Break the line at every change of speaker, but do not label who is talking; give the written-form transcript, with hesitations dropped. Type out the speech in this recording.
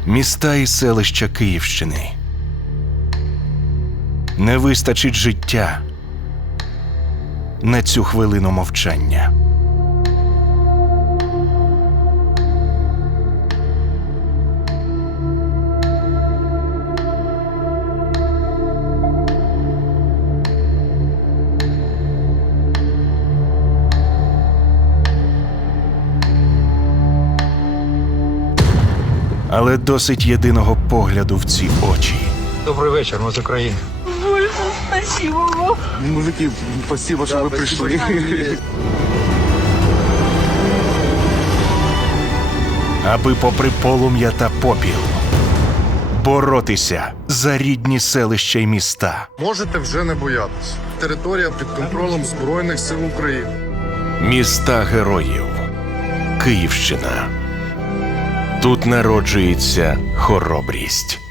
Міста і селища Київщини. Не вистачить життя на цю хвилину мовчання. Але досить єдиного погляду в ці очі.
Добрий вечір, ми з України.
Боже, спасибо вам.
Мужики, спасибо, що ви прийшли.
Аби попри полум'я та попіл боротися за рідні селища й міста.
Можете вже не боятись. Територія під контролем Збройних сил України.
Міста героїв. Київщина. Тут народжується хоробрість.